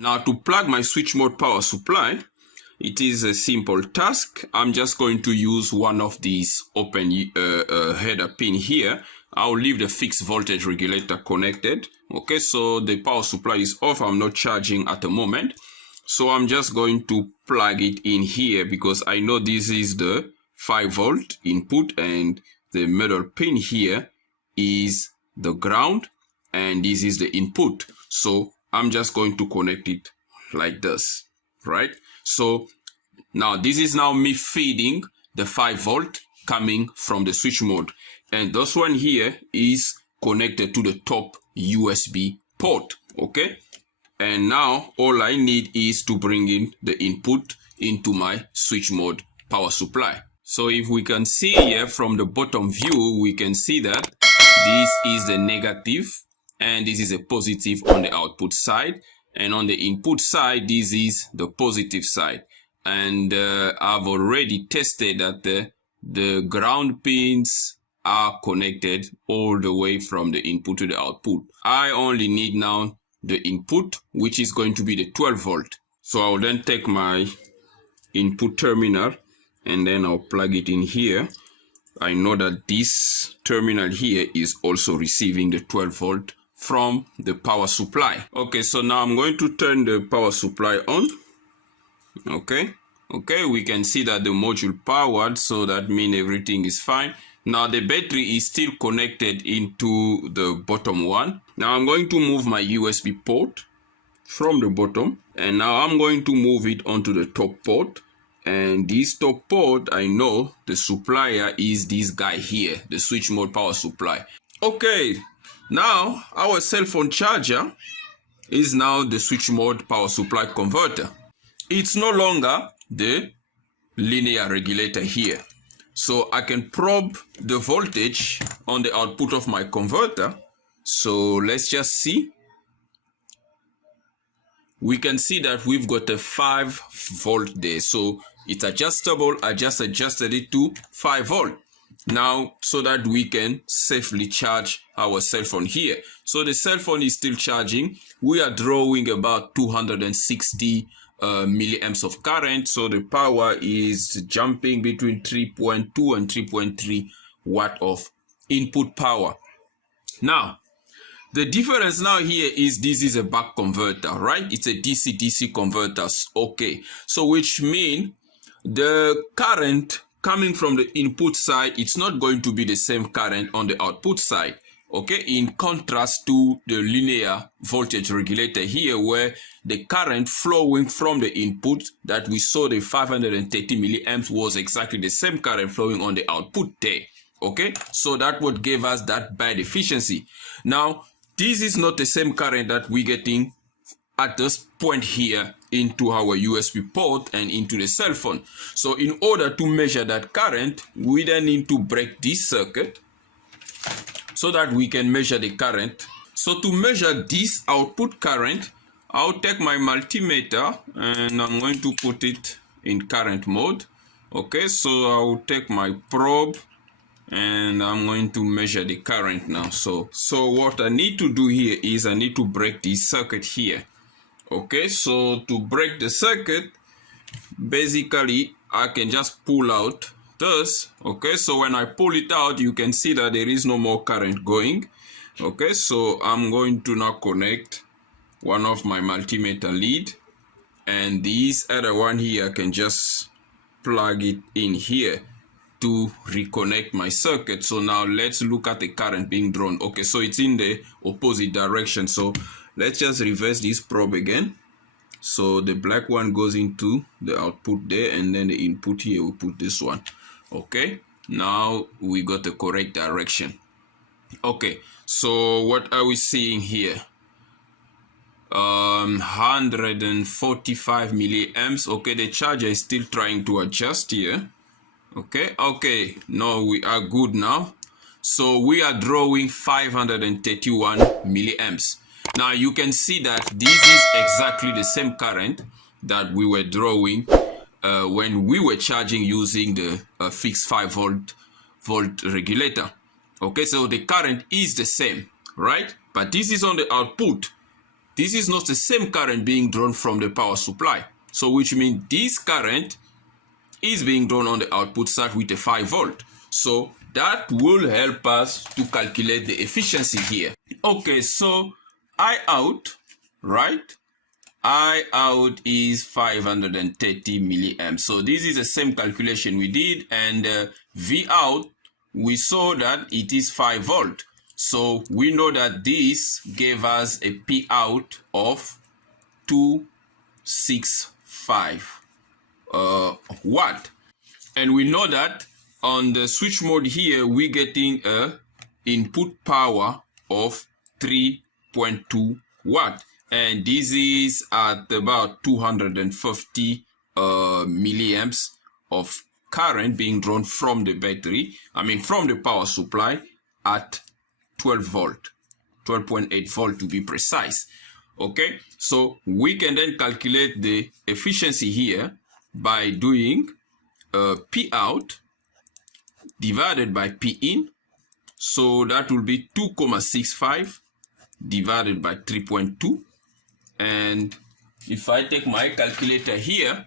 Now to plug my switch mode power supply, it is a simple task. I'm just going to use one of these open header pin here. I'll leave the fixed voltage regulator connected. Okay, so the power supply is off. I'm not charging at the moment. So I'm just going to plug it in here because I know this is the 5-volt input and the middle pin here is the ground and this is the input. So I'm just going to connect it like this, right? So now this is now me feeding the 5-volt coming from the switch mode. And this one here is connected to the top USB port, okay? And now all I need is to bring in the input into my switch mode power supply. So if we can see here from the bottom view, we can see that this is the negative and this is a positive on the output side. And on the input side, this is the positive side. And I've already tested that the ground pins are connected all the way from the input to the output. I only need now the input, which is going to be the 12-volt. So I'll then take my input terminal and then I'll plug it in here. I know that this terminal here is also receiving the 12-volt from the power supply. Okay, so now I'm going to turn the power supply on. Okay, we can see that the module powered, so that means everything is fine. Now the battery is still connected into the bottom one. Now I'm going to move my USB port from the bottom and now I'm going to move it onto the top port. And this top port, I know the supplier is this guy here, the switch mode power supply. Okay, now our cell phone charger is now the switch mode power supply converter. It's no longer the linear regulator here. So I can probe the voltage on the output of my converter. So let's just see. We can see that we've got a 5-volt there. So it's adjustable. I just adjusted it to 5-volt. Now, so that we can safely charge our cell phone here. So the cell phone is still charging. We are drawing about 260 milliamps of current. So the power is jumping between 3.2 and 3.3 watt of input power. Now, the difference now here is this is a buck converter, right? It's a DC-DC converter. Okay, so which means the current coming from the input side, it's not going to be the same current on the output side. Okay, in contrast to the linear voltage regulator here, where the current flowing from the input that we saw the 530 milliamps was exactly the same current flowing on the output there. Okay, so that would give us that bad efficiency. Now, this is not the same current that we're getting at this point here into our USB port and into the cell phone. So in order to measure that current, we then need to break this circuit so that we can measure the current. So to measure this output current, I'll take my multimeter and I'm going to put it in current mode. Okay, so I'll take my probe and I'm going to measure the current now. So what I need to do here is I need to break this circuit here. Okay, so to break the circuit, basically I can just pull out this. Okay, so when I pull it out, you can see that there is no more current going. Okay, so I'm going to now connect one of my multimeter lead, and this other one here I can just plug it in here to reconnect my circuit. So now let's look at the current being drawn. Okay, so it's in the opposite direction. So let's just reverse this probe again. So the black one goes into the output there, and then the input here we put this one. Okay, now we got the correct direction. Okay, so what are we seeing here? 145 milliamps. Okay, the charger is still trying to adjust here. Okay, no, we are good now. So we are drawing 531 milliamps. Now you can see that this is exactly the same current that we were drawing when we were charging using the fixed 5-volt regulator. Okay, so the current is the same, right? But this is on the output. this is not the same current being drawn from the power supply. So which means this current is being drawn on the output side with a 5 volt. So that will help us to calculate the efficiency here. Okay, so I out, right? I out is 530 milliamps. So this is the same calculation we did, and V out, we saw that it is 5 volt. So we know that this gave us a P out of 265 watt. And we know that on the switch mode here, we're getting a input power of 3.2 watt. And this is at about 250 milliamps of current being drawn from the battery, from the power supply at 12 volt, 12.8 volt to be precise. Okay, so we can then calculate the efficiency here by doing P out divided by P in. So that will be 2.65 divided by 3.2. And if I take my calculator here,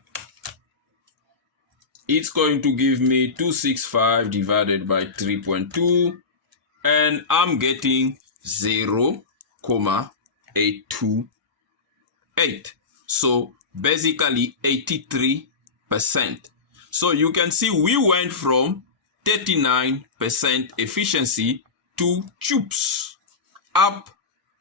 it's going to give me 265 divided by 3.2, and I'm getting 0.828. So basically 83%. So you can see we went from 39% efficiency to tubes, up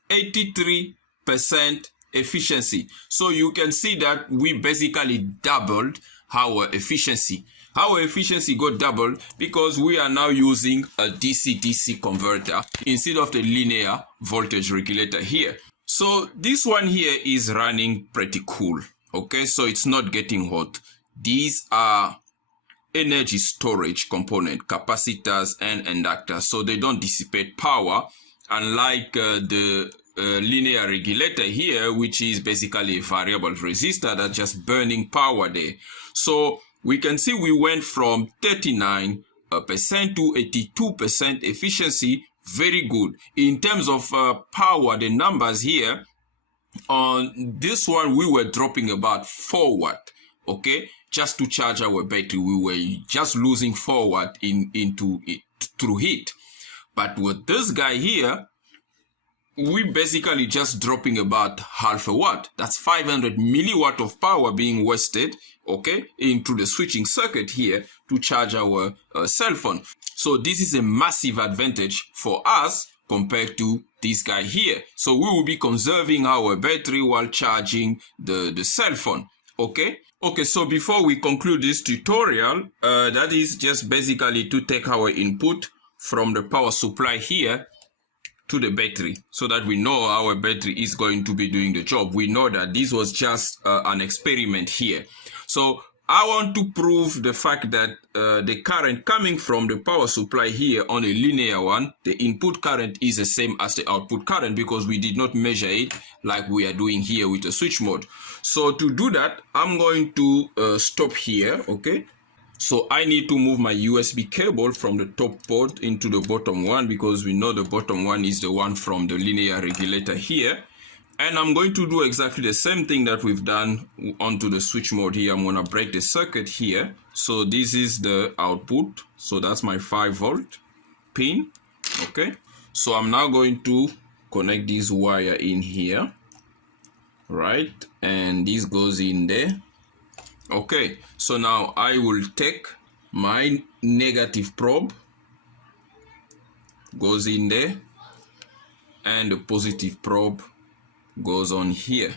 83% efficiency. So you can see that we basically doubled our efficiency. Our efficiency got doubled because we are now using a DC-DC converter instead of the linear voltage regulator here. So this one here is running pretty cool. Okay, so it's not getting hot. These are energy storage component, capacitors and inductors, so they don't dissipate power, unlike the linear regulator here, which is basically a variable resistor that's just burning power there. So we can see we went from 39% to 82% efficiency. Very good. In terms of power, the numbers here, on this one we were dropping about 4 watt. Okay, just to charge our battery, we were just losing 4 watt into it through heat. But with this guy here, we basically just dropping about half a watt. That's 500 milliwatt of power being wasted, okay, into the switching circuit here to charge our cell phone. So this is a massive advantage for us compared to this guy here. So we will be conserving our battery while charging the cell phone. Okay, so before we conclude this tutorial, that is just basically to take our input from the power supply here to the battery, so that we know our battery is going to be doing the job. We know that this was just an experiment here. So I want to prove the fact that the current coming from the power supply here on a linear one, the input current is the same as the output current, because we did not measure it like we are doing here with the switch mode. So to do that, I'm going to stop here, okay? So I need to move my USB cable from the top port into the bottom one, because we know the bottom one is the one from the linear regulator here. And I'm going to do exactly the same thing that we've done onto the switch mode here. I'm going to break the circuit here. So this is the output. So that's my 5 volt pin. Okay. So I'm now going to connect this wire in here. Right. And this goes in there. Okay. So now I will take my negative probe. Goes in there. And the positive probe goes on here.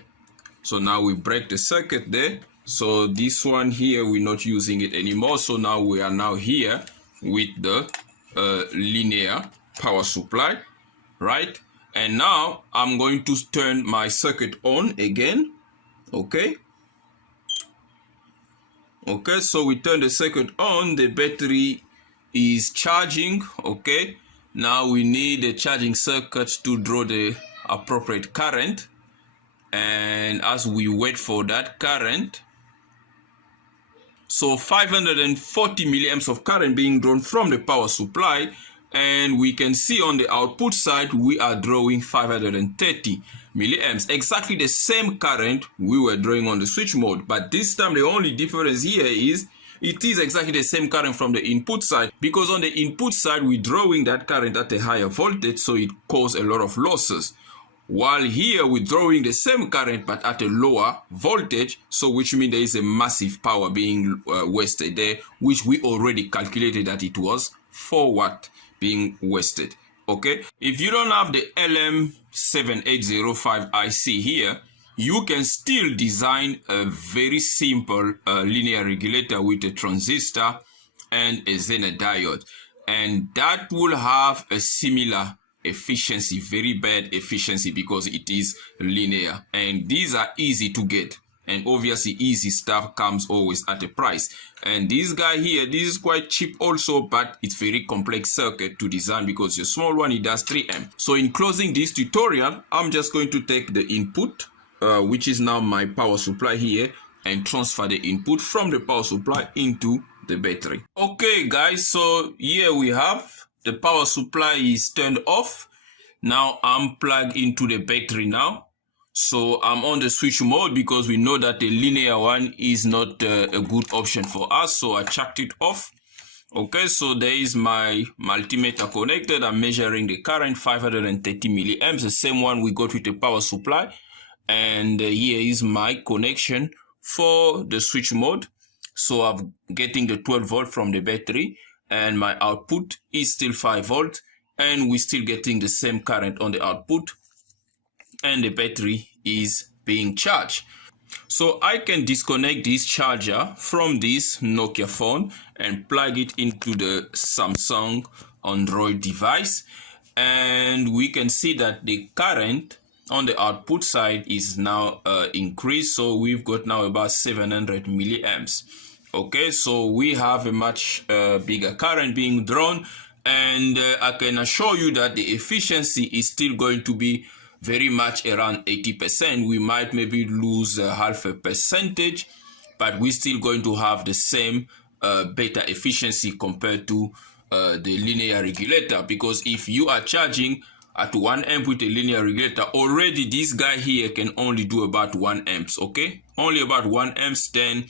So now we break the circuit there. So this one here, we're not using it anymore. So now we are now here with the linear power supply, right? And now I'm going to turn my circuit on again. Okay, so we turn the circuit on, the battery is charging. Okay, now we need a charging circuit to draw the appropriate current, and as we wait for that current, so 540 milliamps of current being drawn from the power supply, and we can see on the output side we are drawing 530. milliamps, exactly the same current we were drawing on the switch mode. But this time the only difference here is it is exactly the same current from the input side, because on the input side we're drawing that current at a higher voltage, so it causes a lot of losses. While here we're drawing the same current but at a lower voltage, so which means there is a massive power being wasted there, which we already calculated that it was 4 watt being wasted. Okay, if you don't have the LM2895 IC here, you can still design a very simple linear regulator with a transistor and a Zener diode, and that will have a similar efficiency, very bad efficiency, because it is linear, and these are easy to get, and obviously easy stuff comes always at a price. And this guy here, this is quite cheap also, but it's very complex circuit to design, because your small one, it does 3 amp. So in closing this tutorial, I'm just going to take the input, which is now my power supply here, and transfer the input from the power supply into the battery. Okay guys, so here we have the power supply is turned off. Now I'm plugged into the battery now. So I'm on the switch mode, because we know that the linear one is not a good option for us. So I checked it off. Okay, so there is my multimeter connected. I'm measuring the current 530 milliamps, the same one we got with the power supply. And here is my connection for the switch mode. So I'm getting the 12 volt from the battery, and my output is still 5 volt, and we're still getting the same current on the output, and the battery is being charged. So I can disconnect this charger from this Nokia phone and plug it into the Samsung Android device, and we can see that the current on the output side is now increased. So we've got now about 700 milliamps. Okay, so we have a much bigger current being drawn, and I can assure you that the efficiency is still going to be very much around 80%. We might maybe lose half a percentage, but we're still going to have the same better efficiency compared to the linear regulator, because if you are charging at 1 amp with a linear regulator, already this guy here can only do about 1 amps. Okay, only about 1 amps, then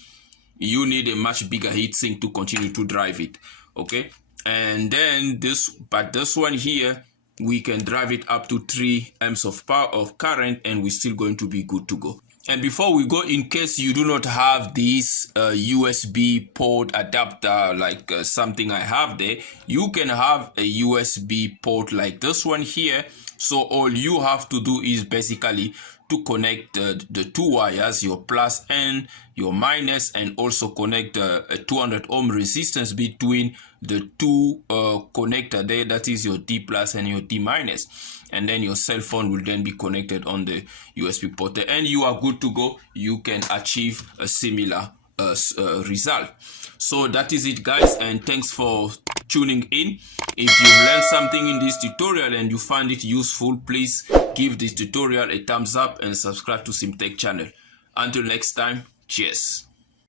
you need a much bigger heatsink to continue to drive it. Okay, and then this one here, we can drive it up to 3 amps of power of current, and we're still going to be good to go. And before we go, in case you do not have this USB port adapter like something I have there, you can have a USB port like this one here. So all you have to do is basically to connect the 2 wires, your plus and your minus, and also connect a 200 ohm resistance between the 2 connector there, that is your D plus and your D minus, and then your cell phone will then be connected on the USB port there, and you are good to go. You can achieve a similar result. So that is it guys, and thanks for tuning in. If you learned something in this tutorial and you find it useful, please give this tutorial a thumbs up and subscribe to CMTEQ channel. Until next time, cheers.